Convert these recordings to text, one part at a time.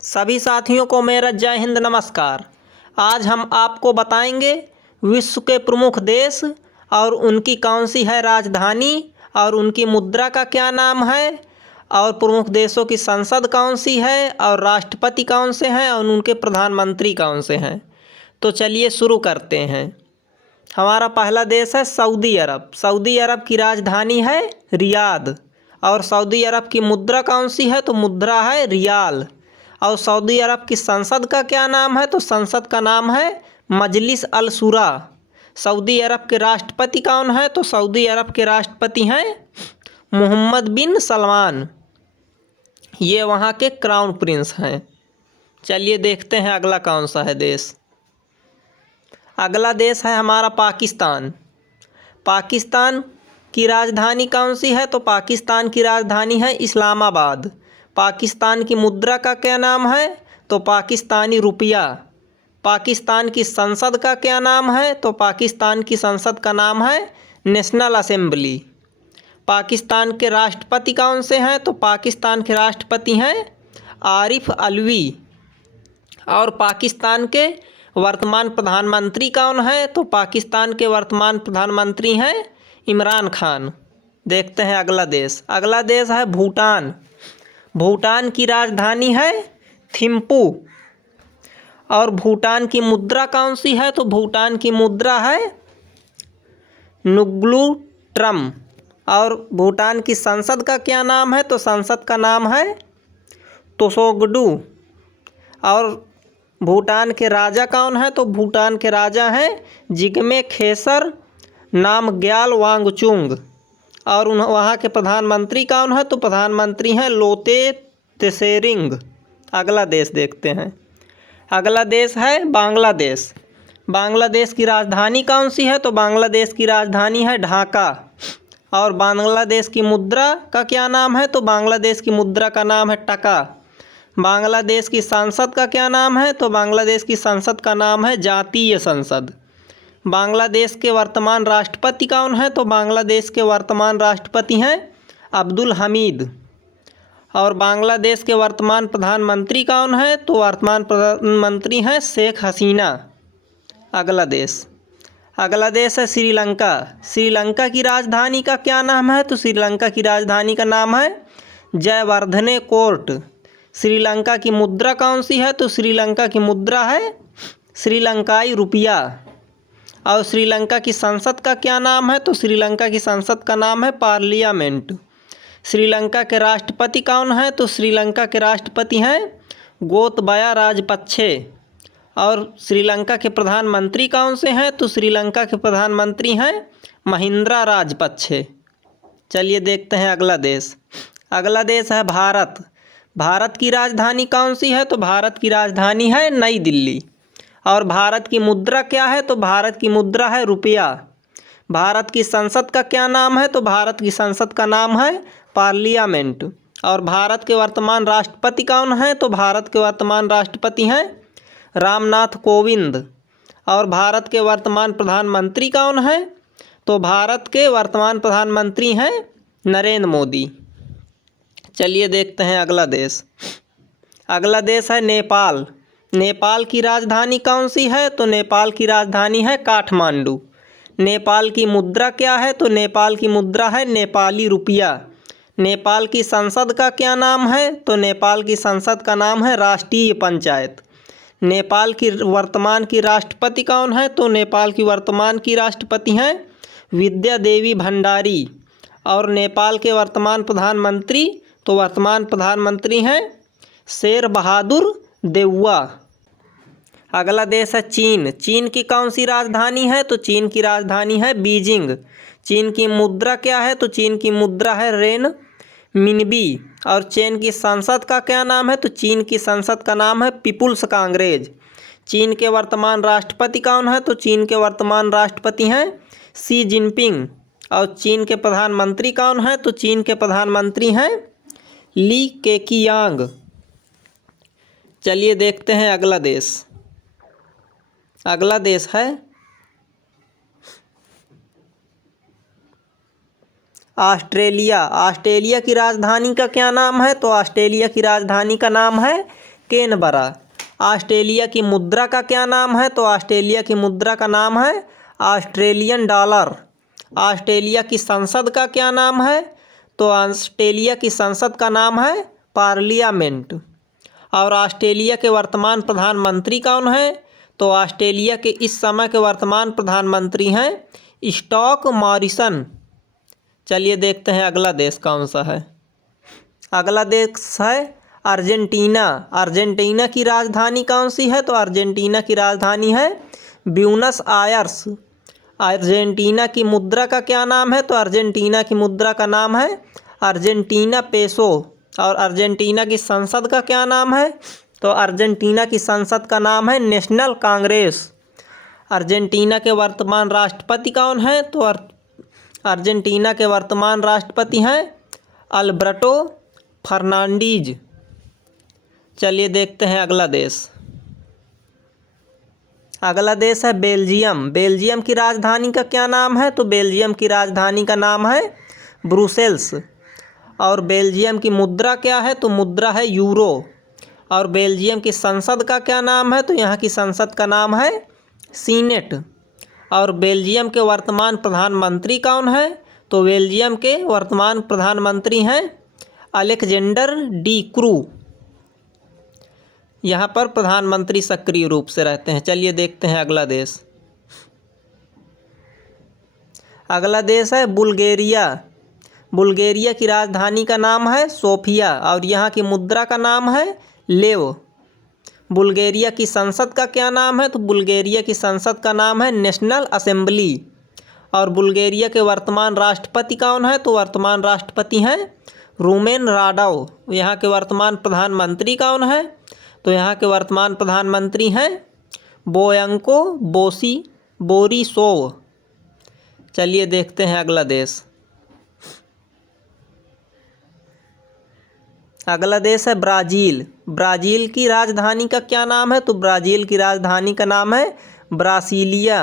सभी साथियों को मेरा जय हिंद नमस्कार। आज हम आपको बताएंगे विश्व के प्रमुख देश और उनकी कौन सी है राजधानी और उनकी मुद्रा का क्या नाम है और प्रमुख देशों की संसद कौन सी है और राष्ट्रपति कौन से हैं और उनके प्रधानमंत्री कौन से हैं। तो चलिए शुरू करते हैं। हमारा पहला देश है सऊदी अरब। सऊदी अरब की राजधानी है रियाद और सऊदी अरब की मुद्रा कौन सी है तो मुद्रा है रियाल। और सऊदी अरब की संसद का क्या नाम है तो संसद का नाम है मजलिस अल शूरा। सऊदी अरब के राष्ट्रपति कौन है तो सऊदी अरब के राष्ट्रपति हैं मोहम्मद बिन सलमान। ये वहाँ के क्राउन प्रिंस हैं। चलिए देखते हैं अगला कौन सा है देश। अगला देश है हमारा पाकिस्तान। पाकिस्तान की राजधानी कौन सी है तो पाकिस्तान की राजधानी है इस्लामाबाद। पाकिस्तान की मुद्रा का क्या नाम है तो पाकिस्तानी रुपया। पाकिस्तान की संसद का क्या नाम है तो पाकिस्तान की संसद का नाम है नेशनल असेंबली। पाकिस्तान के राष्ट्रपति कौन से हैं तो पाकिस्तान के राष्ट्रपति हैं आरिफ अलवी। और पाकिस्तान के वर्तमान प्रधानमंत्री कौन है तो पाकिस्तान के वर्तमान प्रधानमंत्री हैं इमरान खान। देखते हैं अगला देश। अगला देश है भूटान। भूटान की राजधानी है थिम्पू। और भूटान की मुद्रा कौन सी है तो भूटान की मुद्रा है नुग्लू ट्रम। और भूटान की संसद का क्या नाम है तो संसद का नाम है तोसोगडू। और भूटान के राजा कौन है तो भूटान के राजा हैं जिग्मे खेसर नामग्याल वांगचुंग। और वहाँ के प्रधानमंत्री कौन है तो प्रधानमंत्री हैं लोते त्सेरिंग। अगला देश देखते हैं। अगला देश है बांग्लादेश। बांग्लादेश की राजधानी कौन सी है तो बांग्लादेश की राजधानी है ढाका। और बांग्लादेश की मुद्रा का क्या नाम है तो बांग्लादेश की मुद्रा का नाम है टका। बांग्लादेश की संसद का क्या नाम है तो बांग्लादेश की संसद का नाम है जातीय संसद। बांग्लादेश के वर्तमान राष्ट्रपति कौन है तो बांग्लादेश के वर्तमान राष्ट्रपति हैं अब्दुल हमीद। और बांग्लादेश के वर्तमान प्रधानमंत्री कौन है तो वर्तमान प्रधानमंत्री हैं शेख हसीना। अगला देश है श्रीलंका। श्रीलंका की राजधानी का क्या नाम है तो श्रीलंका की राजधानी का नाम है जयवर्धने कोर्ट। श्रीलंका की मुद्रा कौन सी है तो श्रीलंका की मुद्रा है श्रीलंकाई रुपया। और श्रीलंका की संसद का क्या नाम है तो श्रीलंका की संसद का नाम है पार्लियामेंट। श्रीलंका के राष्ट्रपति कौन है तो श्रीलंका के राष्ट्रपति हैं गोतबाया राजपक्षे। और श्रीलंका के प्रधानमंत्री कौन से हैं तो श्रीलंका के प्रधानमंत्री हैं महिंद्रा राजपक्षे। चलिए देखते हैं अगला देश। अगला देश है भारत। भारत की राजधानी कौन सी है तो भारत की राजधानी है नई दिल्ली। और भारत की मुद्रा क्या है तो भारत की मुद्रा है रुपया। भारत की संसद का क्या नाम है तो भारत की संसद का नाम है पार्लियामेंट। और भारत के वर्तमान राष्ट्रपति कौन है तो भारत के वर्तमान राष्ट्रपति हैं रामनाथ कोविंद। और भारत के वर्तमान प्रधानमंत्री कौन है तो भारत के वर्तमान प्रधानमंत्री हैं नरेंद्र मोदी। चलिए देखते हैं अगला देश। अगला देश है नेपाल। नेपाल की राजधानी कौन सी है तो नेपाल की राजधानी है काठमांडू। नेपाल की मुद्रा क्या है तो नेपाल की मुद्रा है नेपाली रुपया। नेपाल की संसद का क्या नाम है तो नेपाल की संसद का नाम है राष्ट्रीय पंचायत। नेपाल की वर्तमान की राष्ट्रपति कौन है तो नेपाल की वर्तमान की राष्ट्रपति हैं विद्या देवी भंडारी। और नेपाल के वर्तमान प्रधानमंत्री तो वर्तमान प्रधानमंत्री हैं शेर बहादुर देउवा। अगला देश है चीन। चीन की कौन सी राजधानी है तो चीन की राजधानी है बीजिंग। चीन की मुद्रा क्या है तो चीन की मुद्रा है रेन मिनबी। और चीन की संसद का क्या नाम है तो चीन की संसद का नाम है पीपुल्स कांग्रेस। चीन के वर्तमान राष्ट्रपति कौन है तो चीन के वर्तमान राष्ट्रपति हैं शी जिनपिंग। और चीन के प्रधानमंत्री कौन है तो चीन के प्रधानमंत्री हैं ली केकियांग। चलिए देखते हैं अगला देश। अगला देश है ऑस्ट्रेलिया। ऑस्ट्रेलिया की राजधानी का क्या नाम है तो ऑस्ट्रेलिया की राजधानी का नाम है कैनबरा। ऑस्ट्रेलिया की मुद्रा का क्या नाम है? तो ऑस्ट्रेलिया की मुद्रा का नाम है ऑस्ट्रेलियन डॉलर। ऑस्ट्रेलिया की संसद का क्या नाम है? तो ऑस्ट्रेलिया की संसद का नाम है पार्लियामेंट। और ऑस्ट्रेलिया के वर्तमान प्रधानमंत्री कौन है? तो ऑस्ट्रेलिया के इस समय के वर्तमान प्रधानमंत्री हैं स्कॉट मॉरिसन। चलिए देखते हैं अगला देश कौन सा है। अगला देश है अर्जेंटीना। अर्जेंटीना की राजधानी कौन सी है? तो अर्जेंटीना की राजधानी है ब्यूनस आयर्स। अर्जेंटीना की मुद्रा का क्या नाम है? तो अर्जेंटीना की मुद्रा का नाम है अर्जेंटीना पेसो। और अर्जेंटीना की संसद का क्या नाम है? तो अर्जेंटीना की संसद का नाम है नेशनल कांग्रेस। अर्जेंटीना के वर्तमान राष्ट्रपति कौन है? तो अर्जेंटीना के वर्तमान राष्ट्रपति हैं अल्बर्टो फर्नांडीज। चलिए देखते हैं अगला देश। अगला देश है बेल्जियम। बेल्जियम की राजधानी का क्या नाम है? तो बेल्जियम की राजधानी का नाम है ब्रुसेल्स। और बेल्जियम की मुद्रा क्या है? तो मुद्रा है यूरो। और बेल्जियम की संसद का क्या नाम है? तो यहाँ की संसद का नाम है सीनेट। और बेल्जियम के वर्तमान प्रधानमंत्री कौन है? तो बेल्जियम के वर्तमान प्रधानमंत्री हैं अलेक्जेंडर डी क्रू। यहाँ पर प्रधानमंत्री सक्रिय रूप से रहते हैं। चलिए देखते हैं अगला देश। अगला देश है बुल्गारिया। बुल्गारिया की राजधानी का नाम है सोफिया। और यहाँ की मुद्रा का नाम है लेव। बुल्गारिया की संसद का क्या नाम है? तो बुल्गारिया की संसद का नाम है नेशनल असेंबली। और बुल्गारिया के वर्तमान राष्ट्रपति कौन है? तो वर्तमान राष्ट्रपति हैं रूमेन राडोव। यहाँ के वर्तमान प्रधानमंत्री कौन है? तो यहाँ के वर्तमान प्रधानमंत्री हैं बोयंको बोरिसोव। चलिए देखते हैं अगला देश। अगला देश है ब्राज़ील। ब्राज़ील की राजधानी का क्या नाम है? तो ब्राज़ील की राजधानी का नाम है ब्रासीलिया।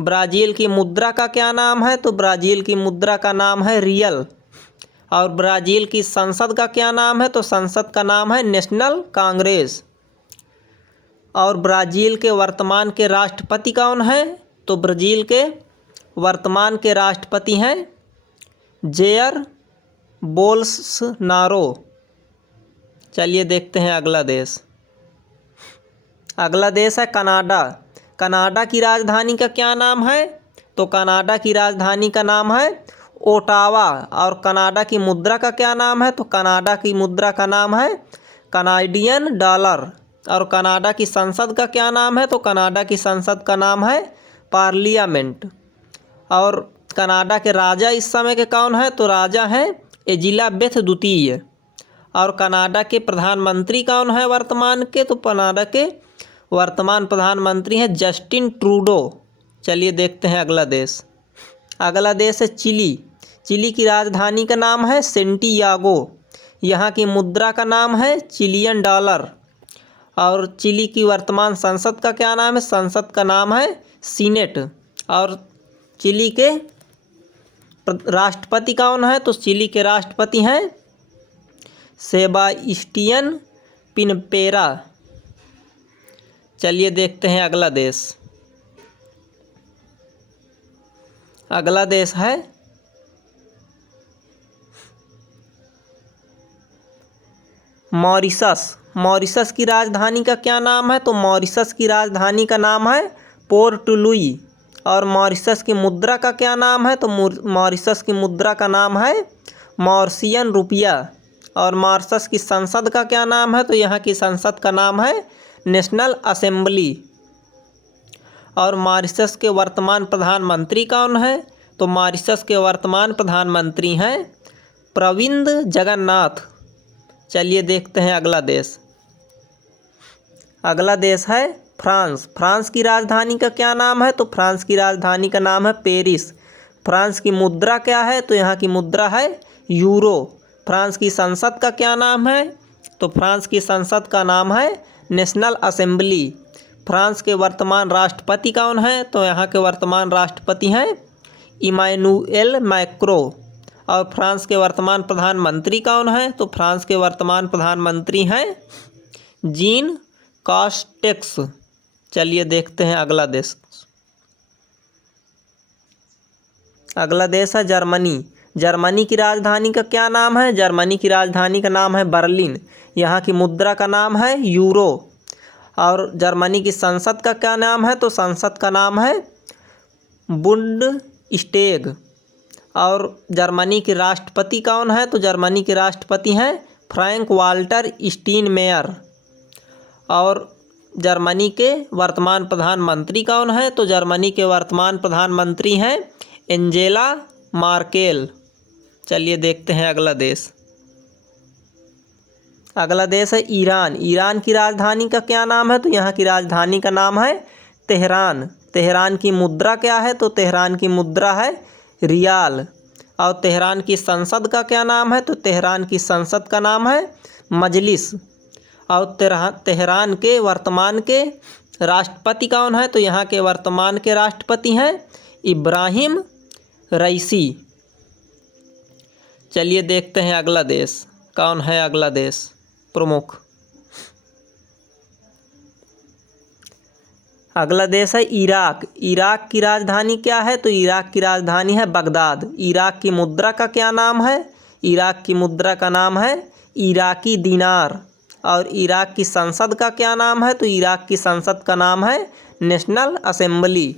ब्राज़ील की मुद्रा का क्या नाम है? तो ब्राज़ील की मुद्रा का नाम है रियल। और ब्राज़ील की संसद का क्या नाम है? तो संसद का नाम है नेशनल कांग्रेस। और ब्राज़ील के वर्तमान के राष्ट्रपति कौन है? तो ब्राज़ील के वर्तमान के राष्ट्रपति हैं जेयर बोल्सनारो। चलिए देखते हैं अगला देश। अगला देश है कनाडा। कनाडा की राजधानी का क्या नाम है? तो कनाडा की राजधानी का नाम है ओटावा। और कनाडा की मुद्रा का क्या नाम है? तो कनाडा की मुद्रा का नाम है कनाडियन डॉलर। और कनाडा की संसद का क्या नाम है? तो कनाडा की संसद का नाम है पार्लियामेंट। और कनाडा के राजा इस समय के कौन है? तो राजा हैं एलिजाबेथ द्वितीय। और कनाडा के प्रधानमंत्री कौन है वर्तमान के? तो कनाडा के वर्तमान प्रधानमंत्री हैं जस्टिन ट्रूडो। चलिए देखते हैं अगला देश। अगला देश है चिली। चिली की राजधानी का नाम है सेंटियागो। यहाँ की मुद्रा का नाम है चिलियन डॉलर। और चिली की वर्तमान संसद का क्या नाम है? संसद का नाम है सीनेट। और चिली के राष्ट्रपति कौन है? तो चिली के राष्ट्रपति हैं सेबास्टियन पिनपेरा। चलिए देखते हैं अगला देश। अगला देश है मॉरिशस। मॉरिशस की राजधानी का क्या नाम है? तो मॉरिशस की राजधानी का नाम है पोर्ट लुई। और मॉरिशस की मुद्रा का क्या नाम है? तो मॉरिशस की मुद्रा का नाम है मॉरिशियन रुपया। और मॉरिशस की संसद का क्या नाम है? तो यहाँ की संसद का नाम है नेशनल असेंबली। और मॉरिशस के वर्तमान प्रधानमंत्री कौन है? तो मॉरिशस के वर्तमान प्रधानमंत्री हैं प्रविंद जगन्नाथ। चलिए देखते हैं अगला देश। अगला देश है फ्रांस। फ्रांस की राजधानी का क्या नाम है? तो फ्रांस की राजधानी का नाम है पेरिस। फ्रांस की मुद्रा क्या है? तो यहाँ की मुद्रा है यूरो। फ्रांस की संसद का क्या नाम है? तो फ्रांस की संसद का नाम है नेशनल असेंबली। फ्रांस के वर्तमान राष्ट्रपति कौन है? तो यहाँ के वर्तमान राष्ट्रपति हैं इमैनुएल मैक्रो। और फ्रांस के वर्तमान प्रधानमंत्री कौन है? तो फ्रांस के वर्तमान प्रधानमंत्री हैं जीन कास्टेक्स। चलिए देखते हैं अगला देश। अगला देश है जर्मनी। जर्मनी की राजधानी का क्या नाम है? जर्मनी की राजधानी का नाम है बर्लिन। यहाँ की मुद्रा का नाम है यूरो। और जर्मनी की संसद का क्या नाम है? तो संसद का नाम है बुंडस्टैग। और जर्मनी के राष्ट्रपति कौन है? तो जर्मनी के राष्ट्रपति हैं फ्रैंक वाल्टर स्टीनमेयर। और जर्मनी के वर्तमान प्रधानमंत्री कौन है? तो जर्मनी के वर्तमान प्रधानमंत्री हैं एंजेला मार्केल। चलिए देखते हैं अगला देश। अगला देश है ईरान। ईरान की राजधानी का क्या नाम है? तो यहाँ की राजधानी का नाम है तेहरान। तेहरान की मुद्रा क्या है? तो तेहरान की मुद्रा है रियाल। और तेहरान की संसद का क्या नाम है? तो तेहरान की संसद का नाम है मजलिस। और तेहरान के वर्तमान के राष्ट्रपति कौन है? तो यहाँ के वर्तमान के राष्ट्रपति हैं इब्राहिम रईसी। चलिए देखते हैं अगला देश। कौन है अगला देश प्रमुख? अगला देश है इराक। इराक की राजधानी क्या है? तो इराक की राजधानी है बगदाद। इराक की मुद्रा का क्या नाम है? इराक की मुद्रा का नाम है इराकी दिनार। और इराक की संसद का क्या नाम है? तो इराक की संसद का नाम है नेशनल असेंबली।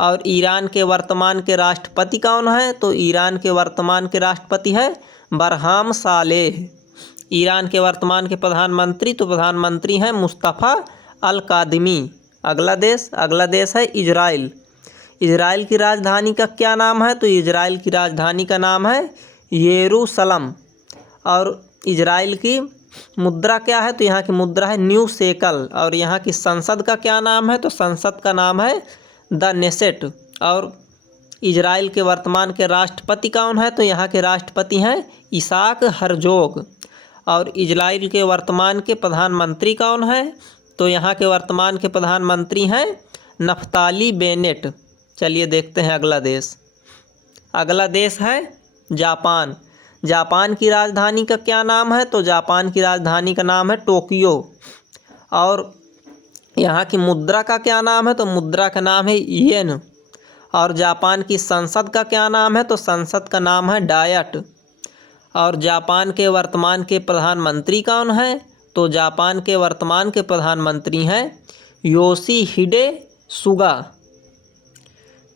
और ईरान के वर्तमान के राष्ट्रपति कौन है? तो ईरान के वर्तमान के राष्ट्रपति है बरहाम सालेह। ईरान के वर्तमान के प्रधानमंत्री तो प्रधानमंत्री हैं मुस्तफ़ा अल कादिमी। अगला देश है इजराइल। इजराइल की राजधानी का क्या नाम है? तो इजराइल की राजधानी का नाम है यरूशलम। और इजराइल की मुद्रा क्या है? तो यहाँ की मुद्रा है न्यू शेकल। और यहाँ की संसद का क्या नाम है? तो संसद का नाम है द नेसेट। और इजराइल के वर्तमान के राष्ट्रपति कौन है? तो यहाँ के राष्ट्रपति हैं इसाक हरजोग। और इजराइल के वर्तमान के प्रधानमंत्री कौन है? तो यहाँ के वर्तमान के प्रधानमंत्री हैं नफ्ताली बेनेट। चलिए देखते हैं अगला देश। अगला देश है जापान। जापान की राजधानी का क्या नाम है? तो जापान की राजधानी का नाम है टोक्यो। और यहाँ की मुद्रा का क्या नाम है? तो मुद्रा का नाम है येन। और जापान की संसद का क्या नाम है? तो संसद का नाम है डायट। और जापान के वर्तमान के प्रधानमंत्री कौन है? तो जापान के वर्तमान के प्रधानमंत्री हैं योशिहिडे सुगा।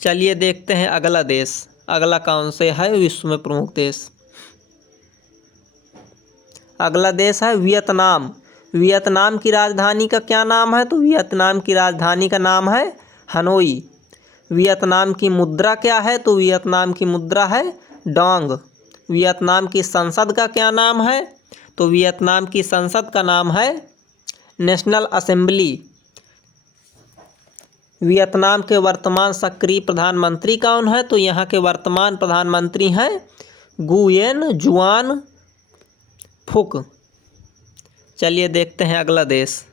चलिए देखते हैं अगला देश। अगला कौन से है विश्व में प्रमुख देश? अगला देश है वियतनाम। वियतनाम की राजधानी का क्या नाम है? तो वियतनाम की राजधानी का नाम है हनोई। वियतनाम की मुद्रा क्या है? तो वियतनाम की मुद्रा है डोंग। वियतनाम की संसद का क्या नाम है? तो वियतनाम की संसद का नाम है नेशनल असेंबली। वियतनाम के वर्तमान सक्रिय प्रधानमंत्री कौन है? तो यहाँ के वर्तमान प्रधानमंत्री हैं गुयेन जुआन फुक। चलिए देखते हैं अगला देश।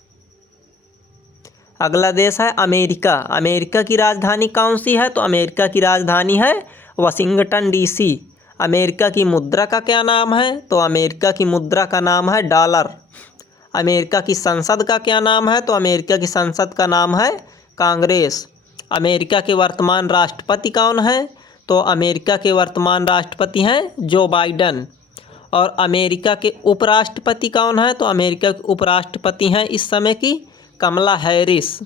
अगला देश है अमेरिका। अमेरिका की राजधानी कौन सी है? तो अमेरिका की राजधानी है वाशिंगटन डीसी। अमेरिका की मुद्रा का क्या नाम है? तो अमेरिका की मुद्रा का नाम है डॉलर। अमेरिका की संसद का क्या नाम है? तो अमेरिका की संसद का नाम है कांग्रेस। अमेरिका के वर्तमान राष्ट्रपति कौन है? तो अमेरिका के वर्तमान राष्ट्रपति हैं जो बाइडन। और अमेरिका के उपराष्ट्रपति कौन है? तो अमेरिका के उपराष्ट्रपति हैं इस समय की कमला हैरिस।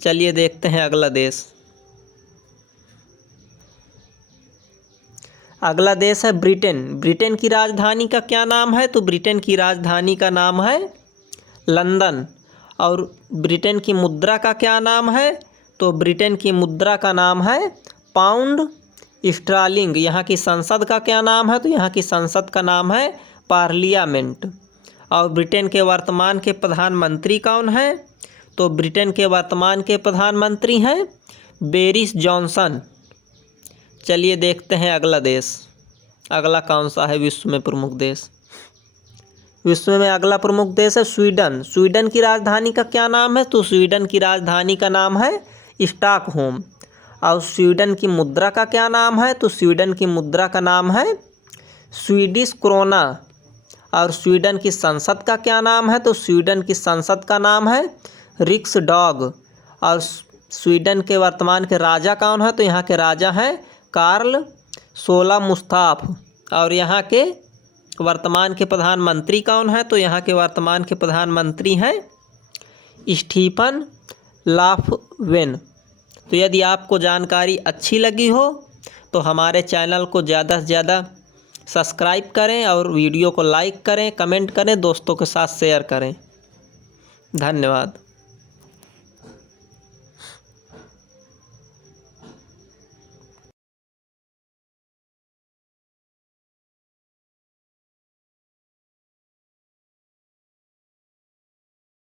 चलिए देखते हैं अगला देश। अगला देश है ब्रिटेन। ब्रिटेन की राजधानी का क्या नाम है? तो ब्रिटेन की राजधानी का नाम है लंदन। और ब्रिटेन की मुद्रा का क्या नाम है? तो ब्रिटेन की मुद्रा का नाम है पाउंड स्टर्लिंग। यहाँ की संसद का क्या नाम है? तो यहाँ की संसद का नाम है पार्लियामेंट। और ब्रिटेन के वर्तमान के प्रधानमंत्री कौन हैं? तो ब्रिटेन के वर्तमान के प्रधानमंत्री हैं बोरिस जॉनसन। चलिए देखते हैं अगला देश। अगला कौन सा है विश्व में प्रमुख देश? विश्व में अगला प्रमुख देश है स्वीडन। स्वीडन की राजधानी का क्या नाम है? तो स्वीडन की राजधानी का नाम है स्टॉकहोम। और स्वीडन की मुद्रा का क्या नाम है? तो स्वीडन की मुद्रा का नाम है स्वीडिश क्रोना। और स्वीडन की संसद का क्या नाम है? तो स्वीडन की संसद का नाम है रिक्सडॉग। और स्वीडन के वर्तमान के राजा कौन है? तो यहाँ के राजा हैं कार्ल 16 मुस्ताफ। और यहाँ के वर्तमान के प्रधानमंत्री कौन है? तो यहाँ के वर्तमान के प्रधानमंत्री हैं स्टीफन लाफवेन। तो यदि आपको जानकारी अच्छी लगी हो तो हमारे चैनल को ज़्यादा से ज़्यादा सब्सक्राइब करें और वीडियो को लाइक करें, कमेंट करें, दोस्तों के साथ शेयर करें। धन्यवाद।